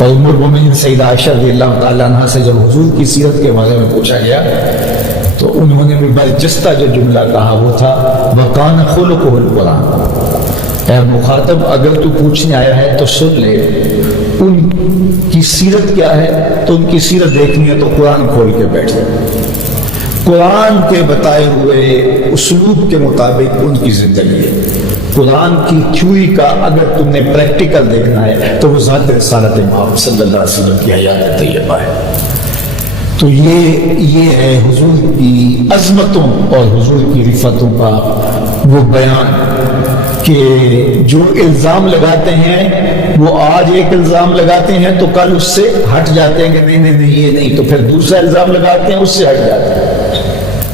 اور ام المومنین سیدہ عائشہ رضی اللہ تعالیٰ عنہ سے جب حضور کی سیرت کے بارے میں پوچھا گیا تو انہوں نے بھی برجستہ جو جملہ کہا وہ تھا وَقَانَ خُلُقُهُ الْقُرْآنِ۔ اے مخاطب اگر تو پوچھنے آیا ہے تو سن لے، ان کی سیرت کیا ہے، تو ان کی سیرت دیکھنی ہے تو قرآن کھول کے بیٹھ جائے۔ قرآن کے بتائے ہوئے اسلوب کے مطابق ان کی زندگی ہے۔ قرآن کی تھیوری کا اگر تم نے پریکٹیکل دیکھنا ہے تو وہ ذات رسالت محمد صلی اللہ علیہ وسلم کی حیات طیبہ ہے۔ تو یہ ہے حضور کی عظمتوں اور حضور کی رفتوں کا وہ بیان کہ جو الزام لگاتے ہیں وہ آج ایک الزام لگاتے ہیں تو کل اس سے ہٹ جاتے ہیں کہ نہیں یہ نہیں، تو پھر دوسرا الزام لگاتے ہیں اس سے ہٹ جاتے ہیں۔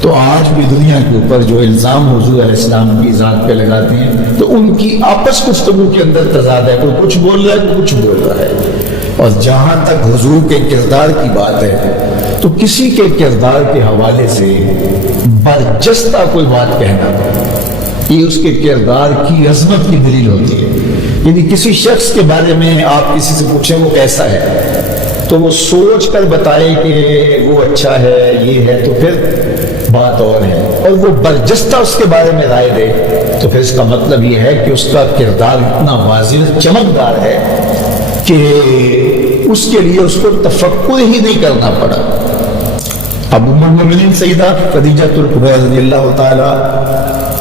تو آج بھی دنیا کے اوپر جو الزام حضور علیہ السلام کی ذات پہ لگاتے ہیں تو ان کی آپس گفتگو کے اندر تضاد ہے، کوئی کچھ بول رہا ہے کوئی کچھ بول رہا ہے۔ اور جہاں تک حضور کے کردار کی بات ہے تو کسی کے کردار کے حوالے سے برجستہ کوئی بات کہنا یہ اس کے کردار کی عظمت کی دلیل ہوتی ہے۔ یعنی کسی شخص کے بارے میں آپ کسی سے پوچھیں وہ کیسا ہے تو وہ سوچ کر بتائے کہ وہ اچھا ہے یہ ہے تو پھر بات اور ہے، اور وہ برجستہ اس کے بارے میں رائے دے تو پھر اس کا مطلب یہ ہے کہ اس کا کردار اتنا واضح چمکدار ہے کہ اس کے لیے اس کو تفکر ہی نہیں کرنا پڑا۔ اب ام المومنین سیدہ خدیجہ کبریٰ رضی اللہ تعالی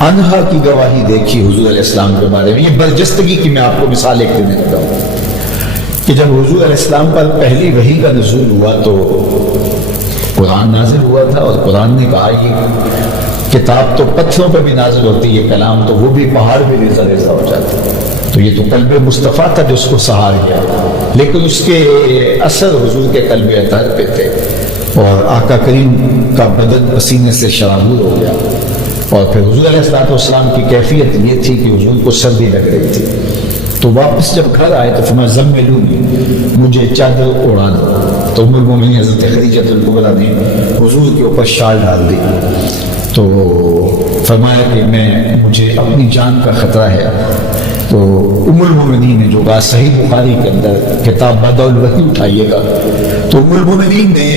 عنہا کی گواہی دیکھی حضور علیہ السلام کے بارے میں۔ یہ برجستگی کی میں آپ کو مثال ایک دینے لگا ہوں کہ جب حضور علیہ السلام پر پہلی وحی کا نزول ہوا تو قرآن نازل ہوا تھا، اور قرآن نے کہا یہ کتاب تو پتھروں پہ بھی نازل ہوتی ہے، کلام تو وہ بھی پہاڑ بھی ریزہ ریزہ ہو جاتا ہے۔ تو یہ تو قلب مصطفیٰ تھا جو اس کو سہار گیا، لیکن اس کے اثر حضور کے قلب اطہر پہ تھے، اور آقا کریم کا بدن پسینے سے شرابور ہو گیا۔ اور پھر حضور علیہ السلام کی کیفیت یہ تھی کہ حضور کو سردی لگ رہی تھی، تو واپس جب گھر آئے تو فرمایا زملونی، مجھے چادر اڑا دو۔ تو ام المومنین حضرت خدیجہ کبریٰ نے حضور کے اوپر شال ڈال دی، تو فرمایا کہ مجھے اپنی جان کا خطرہ ہے۔ تو ام المومنین نے جو کہا صحیح بخاری کے اندر کتاب بدء الوحی اٹھائیے گا، تو ام المومنین نے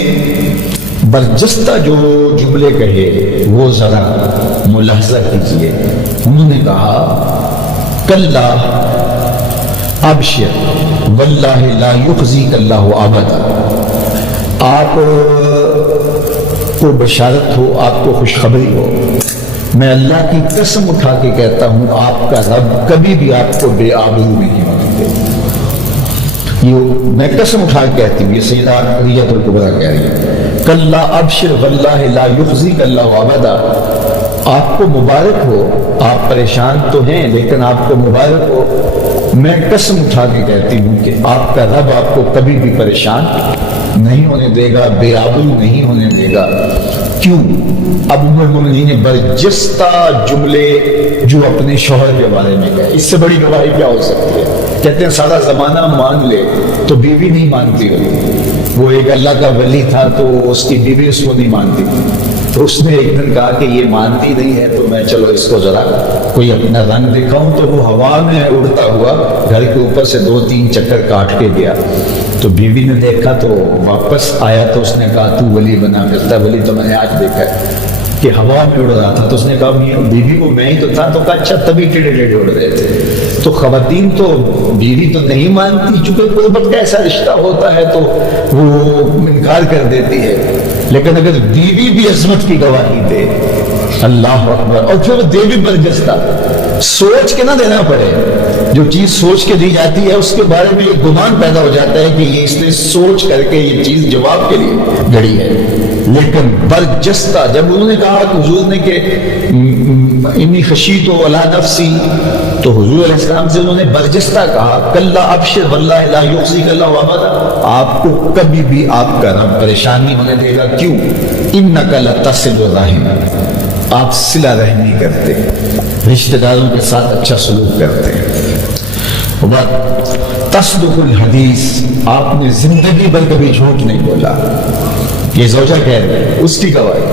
برجستہ جو جملے کہے وہ ذرا ملاحظہ کیجیے۔ انہوں نے کہا کلا ابشر واللہ لا یخزیک اللہ ابدا، آپ کو بشارت ہو، آپ کو خوشخبری ہو، میں اللہ کی قسم اٹھا کے کہتا ہوں آپ کا رب کبھی بھی آپ کو بے آبرو نہیں ہونے دے۔ یہ میں قسم اٹھا کے کہتی ہوں، یہ سیدہ خدیجہ کبریٰ کہہ رہی ہے کلا ابشر واللہ لا یخزیک اللہ ابدا، آپ کو مبارک ہو، آپ پریشان تو ہیں لیکن آپ کو مبارک ہو، میں قسم اٹھا کے کہتی ہوں کہ آپ کا رب آپ کو کبھی بھی پریشان نہیں ہونے دے گا، بے آبرو نہیں ہونے دے گا۔ کیوں؟ اب ام المومنین نے برجستہ جملے جو اپنے شوہر کے بارے میں کہے، اس سے بڑی گواہی کیا ہو سکتی ہے؟ کہتے ہیں سارا زمانہ مان لے تو بیوی نہیں مانتی ہوتی، وہ ایک اللہ کا ولی تھا تو اس کی بیوی اس کو نہیں مانتی تھی، تو اس نے ایک دن کہا کہ یہ مانتی نہیں ہے تو میں چلو اس کو ذرا کوئی اپنا رنگ دکھاؤں، تو وہ ہوا میں اڑتا ہوا گھر کے اوپر سے 2-3 چکر کاٹ کے گیا۔ تو بیوی نے دیکھا تو واپس آیا تو اس نے کہا تو ولی بنا پھرتا، ولی تو میں نے آج دیکھا ہے کہ ہوا میں اڑ رہا تھا۔ تو اس نے کہا بیوی کو میں ہی تو تھا، تو کہا اچھا تبھی ٹیڑھے ٹیڑھے اڑ رہے تھے۔ تو خواتین تو بیوی تو نہیں مانتی، چونکہ قربت کا ایسا رشتہ ہوتا ہے تو وہ انکار کر دیتی ہے، لیکن اگر بیوی بھی عظمت کی گواہی دے، اللہ اکبر، اور پھر دے بھی برجستہ، سوچ کے نہ دینا پڑے، جو چیز سوچ کے دی جاتی ہے اس کے بارے میں ایک گمان پیدا ہو جاتا ہے کہ یہ اس نے سوچ کر کے یہ چیز جواب کے لیے گھڑی ہے، لیکن برجستہ جب انہوں نے کہا کہ حضور نے کہ انی خشیت علی نفسی، تو حضور علیہ السلام سے انہوں نے برجستہ کہا کلا ابشر واللہ لا یخزیک اللہ ابدا، آپ کو کبھی بھی آپ کا رب پریشان نہیں ہونے دے گا۔ کیوں؟ انک لتصل الرحم، آپ صلہ رحمی کرتے ہیں، رشتہ داروں کے ساتھ اچھا سلوک کرتے ہیں، تصدق الحدیث، آپ نے زندگی بھر کبھی جھوٹ نہیں بولا، یہ زوجہ کہہ رہے ہیں اس کی گواہی،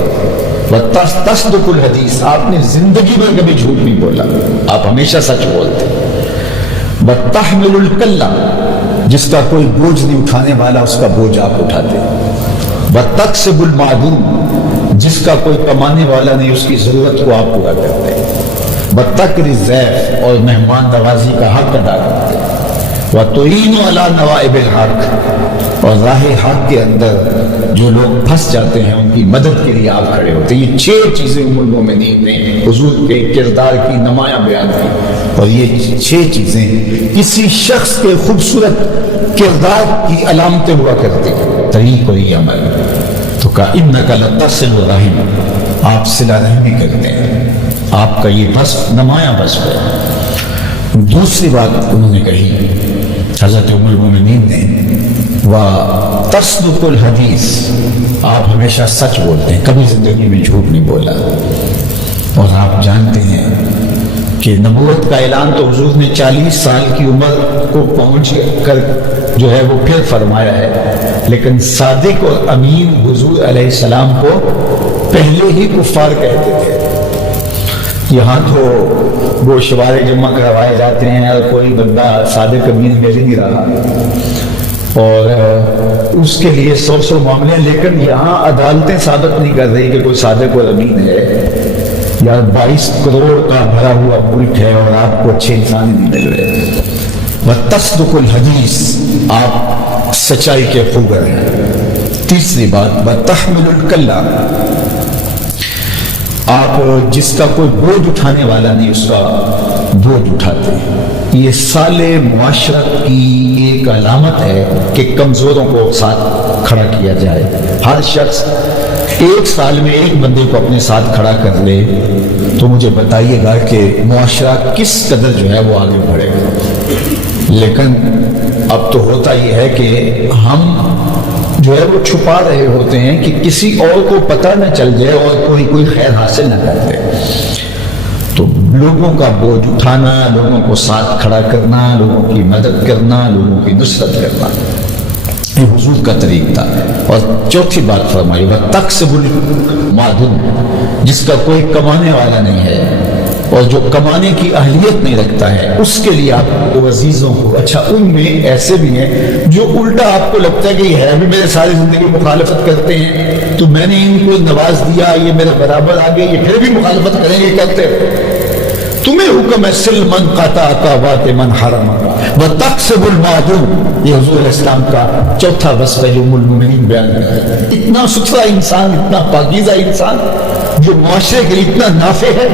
تصدق الحدیث، آپ نے زندگی بھر کبھی جھوٹ نہیں بولا، آپ ہمیشہ سچ بولتے، وتحمل الکلہ، جس کا کوئی بوجھ نہیں اٹھانے والا اس کا بوجھ آپ اٹھاتے، وتکسب المعدوم، جس کا کوئی کمانے والا نہیں اس کی ضرورت کو آپ پورا کرتے، وتکری الضیف، اور مہمان نوازی کا حق ادا کرتے، وتعین علی نوائب الحق، اور راہ حق کے اندر جو لوگ پھنس جاتے ہیں ان کی مدد کے لیے آپ کھڑے ہوتے ہیں۔ یہ 6 چیزیں ام المومنین نے حضور کے کردار کی نمایاں بیان کی، اور یہ 6 چیزیں کسی شخص کے خوبصورت کردار کی علامتیں ہوا کرتی ہیں، طریق اور یہ عمل۔ تو کہا انک لتصل الرحم، آپ صلہ رحمی کرتے ہیں، آپ کا یہ وصف نمایاں وصف ہے۔ دوسری بات انہوں نے کہی حضرت ام المومنین نے، وتصدق الحدیث، آپ ہمیشہ سچ بولتے ہیں، کبھی زندگی میں جھوٹ نہیں بولا۔ اور آپ جانتے ہیں کہ نبوت کا اعلان تو حضور نے 40 سال کی عمر کو پہنچ کر جو ہے وہ پھر فرمایا ہے، لیکن صادق اور امین حضور علیہ السلام کو پہلے ہی کفار کہتے تھے۔ یہاں تو گوشوارے جمع کروائے جاتے ہیں اور کوئی بندہ صادق امین مل نہیں رہا، اور اس کے لیے 100 معاملے، لیکن یہاں عدالتیں ثابت نہیں کر رہی کہ کوئی صادق اور امین ہے، یا 22 کروڑ کا بھرا ہوا ملک ہے اور آپ کو اچھے انسان نہیں مل رہے۔ وتصدق الحدیث، آپ سچائی کے خوگر ہیں۔ تیسری بات، وتحمل الکلہ، آپ جس کا کوئی بوجھ اٹھانے والا نہیں اس کا بوجھ اٹھاتے ہیں۔ یہ صالح معاشرت کی ایک علامت ہے کہ کمزوروں کو ساتھ کھڑا کیا جائے۔ ہر شخص 1 سال میں ایک بندے کو اپنے ساتھ کھڑا کر لے تو مجھے بتائیے گا کہ معاشرہ کس قدر جو ہے وہ آگے بڑھے گا۔ لیکن اب تو ہوتا یہ ہے کہ ہم جو ہے وہ چھپا رہے ہوتے ہیں کہ کسی اور کو پتہ نہ چل جائے اور کوئی خیر حاصل نہ کرتے۔ تو لوگوں کا بوجھ اٹھانا، لوگوں کو ساتھ کھڑا کرنا، لوگوں کی مدد کرنا، لوگوں کی نصرت کرنا، یہ حضور کا طریق تھا۔ اور چوتھی بات فرمائی، وتکسب المعدوم، جس کا کوئی کمانے والا نہیں ہے اور جو کمانے کی اہلیت نہیں رکھتا ہے اس کے لیے آپ کو عزیزوں کو، اچھا ان میں ایسے بھی ہیں جو الٹا آپ کو لگتا ہے کہ یہ ہے بھی میرے ساری زندگی مخالفت کرتے ہیں تو میں نے ان کو نواز دیا، یہ میرے برابر آ گئے، یہ پھر بھی مخالفت کریں گے، کرتے تمہیں حکم ہے سل من قطع وات من حرم وتکسب المعدوم۔ یہ حضور علیہ السلام کا چوتھا وصف ہے جو ام المومنین بیان کرتے ہیں۔ اتنا ستھرا انسان، اتنا پاکیزہ انسان جو معاشرے کے لیے اتنا نافع ہے۔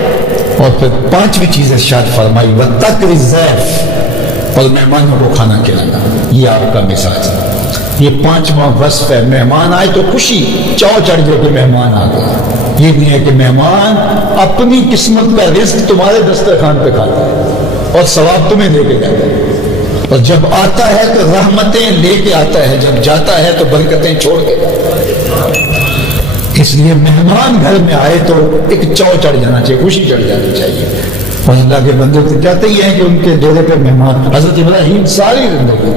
اور پھر 5ویں چیز ارشاد فرمائی، وتکری الضیف، اور مہمانوں کو کھانا کھلانا، یہ آپ کا مزاج ہے۔ یہ 5واں وصف ہے۔ مہمان آئے تو خوشی، چاو چڑھ جائے کہ مہمان آ گئے۔ یہ نہیں ہے کہ مہمان اپنی قسمت کا رزق تمہارے دسترخوان پہ کھاتا ہے اور ثواب تمہیں دے کے جاتا ہے، اور جب آتا ہے تو رحمتیں لے کے آتا ہے، جب جاتا ہے تو برکتیں چھوڑ کے جاتا ہے۔ اس لیے مہمان گھر میں آئے تو ایک چاو چڑھ جانا چاہیے، خوشی چڑھ جانی چاہیے۔ اور اللہ کے بندے تو کہتے ہی ہیں کہ ان کے ڈیرے پہ مہمان، حضرت ابراہیم ساری زندگی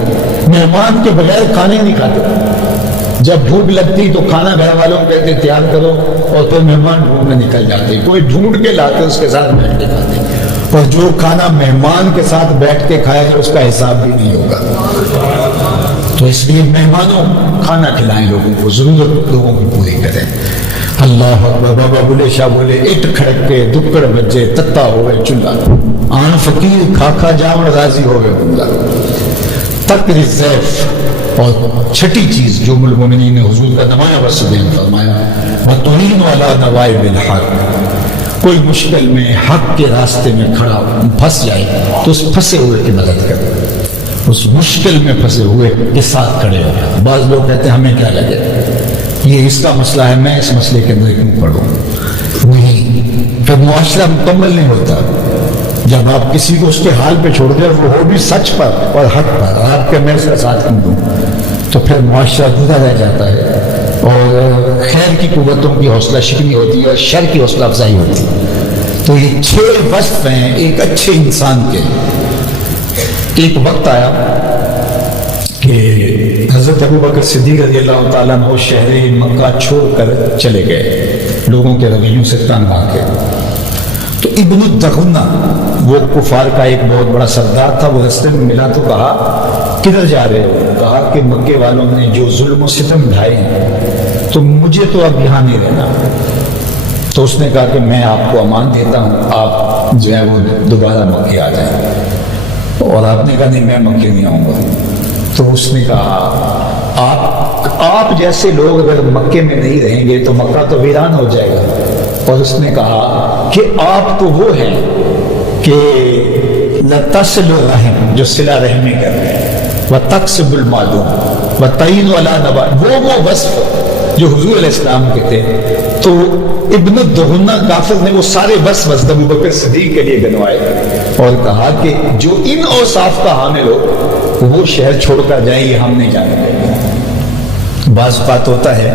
مہمان کے بغیر کھانے نہیں کھاتے۔ جب بھوک لگتی تو کھانا گھر والوں کو کہتے تیار کرو، اور پھر مہمان ڈھونڈنے نکل جاتے، کوئی ڈھونڈ کے لاتے اس کے ساتھ بیٹھ کے کھاتے۔ اور جو کھانا مہمان کے ساتھ بیٹھ کے کھایا جائے اس کا حساب بھی نہیں ہوگا۔ تو اس لیے مہمانوں کھانا کھلائیں، لوگوں کو ضرورت لوگوں کی پوری کریں۔ اللہ اکبر، بابا بولے شاہ بولے، اٹ کھڑک کے دکڑ بجے تتا ہوئے چولہا، آن فقیر کھا کھا جام راضی ہوئے بندہ۔ تکری الضیف، اور 6ٹھی چیز جو ام المومنین نے حضور کا نمایاں وصف بیان فرمایا، وتعین علی نوائب الحق، کوئی مشکل میں حق کے راستے میں کھڑا پھنس جائے تو اس پھنسے ہوئے کی مدد کرے، اس مشکل میں پھنسے ہوئے کے ساتھ کھڑے ہو۔ بعض لوگ کہتے ہیں ہمیں کیا لگے، یہ اس کا مسئلہ ہے، میں اس مسئلے کے اندر کیوں پڑھوں؟ نہیں، پھر معاشرہ مکمل نہیں ہوتا۔ جب آپ کسی کو اس کے حال پہ چھوڑ دیں، وہ ہو بھی سچ پر اور حق پر، آپ کے میں اس کا ساتھ کیوں دوں، تو پھر معاشرہ جدا رہ جاتا ہے، اور خیر کی قوتوں کی حوصلہ شکنی ہوتی ہے اور شر کی حوصلہ افزائی ہوتی ہے۔ تو یہ 6 وصف ہیں ایک اچھے انسان کے۔ ایک وقت آیا کہ حضرت ابوبکر صدیق رضی اللہ تعالیٰ عنہ شہر مکہ چھوڑ کر چلے گئے، لوگوں کے رویوں سے تنگ آ کے۔ تو ابن الدغنہ وہ کفار کا ایک بہت بڑا سردار تھا، وہ رستے میں ملا تو کہا کدھر جا رہے ہو؟ کہا کہ مکے والوں نے جو ظلم و ستم ڈھائے ہیں تو مجھے تو اب یہاں نہیں رہنا۔ تو اس نے کہا کہ میں آپ کو امان دیتا ہوں، آپ جو ہے وہ دوبارہ مکے آ جائیں۔ اور آپ نے کہا نہیں میں مکے نہیں آؤں گا۔ تو اس نے کہا آپ جیسے لوگ اگر مکے میں نہیں رہیں گے تو مکہ تو ویران ہو جائے گا۔ اور اس نے کہا کہ آپ تو وہ ہیں کہ لَتَصِلُ الرَّحِمَ جو صلہ رحمی کر رہے ہیں، وَتَقْسِبُ الْمَعْدُومَ وَتَعِينُ عَلَىٰ نَوَائِبِ، وہ وصف جو حضور علیہ السلام کے تھے۔ تو ابن الدغنہ کافر نے وہ سارے وصف ابو بکر صدیق کے لیے گنوائے اور کہا کہ جو ان اوصاف کا حامل ہو وہ شہر چھوڑ کر جائے، یہ ہم نہیں جانے دیں گے۔ بعض بات ہوتا ہے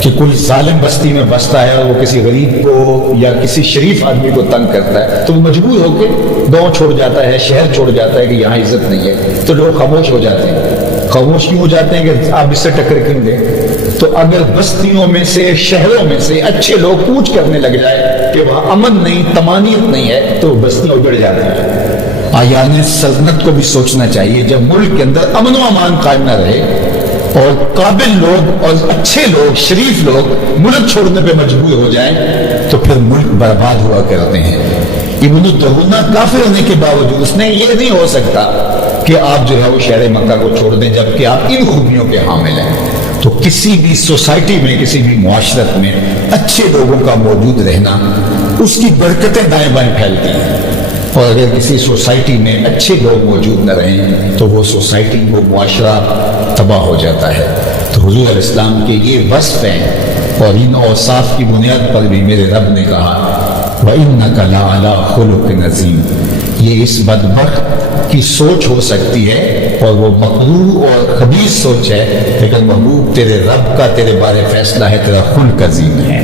کہ کوئی ظالم بستی میں بستا ہے اور وہ کسی غریب کو یا کسی شریف آدمی کو تنگ کرتا ہے تو وہ مجبور ہو کے گاؤں چھوڑ جاتا ہے، شہر چھوڑ جاتا ہے کہ یہاں عزت نہیں ہے، تو لوگ خاموش ہو جاتے ہیں۔ خاموش کیوں ہو جاتے ہیں کہ آپ اس سے ٹکر کیوں دیں؟ تو اگر بستیوں میں سے، شہروں میں سے اچھے لوگ کوچ کرنے لگ جائے کہ وہاں امن نہیں، طمانینت نہیں ہے، تو بستیاں اجڑ جاتی ہیں۔ آیان سلطنت کو بھی سوچنا چاہیے، جب ملک کے اندر امن و امان قائم نہ رہے اور قابل لوگ اور اچھے لوگ، شریف لوگ ملک چھوڑنے پہ مجبور ہو جائیں تو پھر ملک برباد ہوا کرتے ہیں۔ ابن الدغنہ کافر ہونے کے باوجود اس نے یہ نہیں ہو سکتا کہ آپ جو ہے وہ شہر مکہ کو چھوڑ دیں جبکہ آپ ان خوبیوں کے حامل ہیں۔ تو کسی بھی سوسائٹی میں، کسی بھی معاشرت میں اچھے لوگوں کا موجود رہنا، اس کی برکتیں دائیں بائیں پھیلتی ہیں۔ اور اگر کسی سوسائٹی میں اچھے لوگ موجود نہ رہیں تو وہ سوسائٹی، وہ معاشرہ تباہ ہو جاتا ہے۔ تو حضور علیہ السلام کے یہ وصف ہیں اور ان اوصاف کی بنیاد پر بھی میرے رب نے کہا وَإِنَّكَ لَعَلَىٰ خُلُقٍ عَظِيمٍ۔ یہ اس بدبخت کی سوچ ہو سکتی ہے اور وہ مکروہ اور خبیث سوچ ہے، لیکن محبوب تیرے رب کا تیرے بارے فیصلہ ہے، تیرا خلق عظیم ہے۔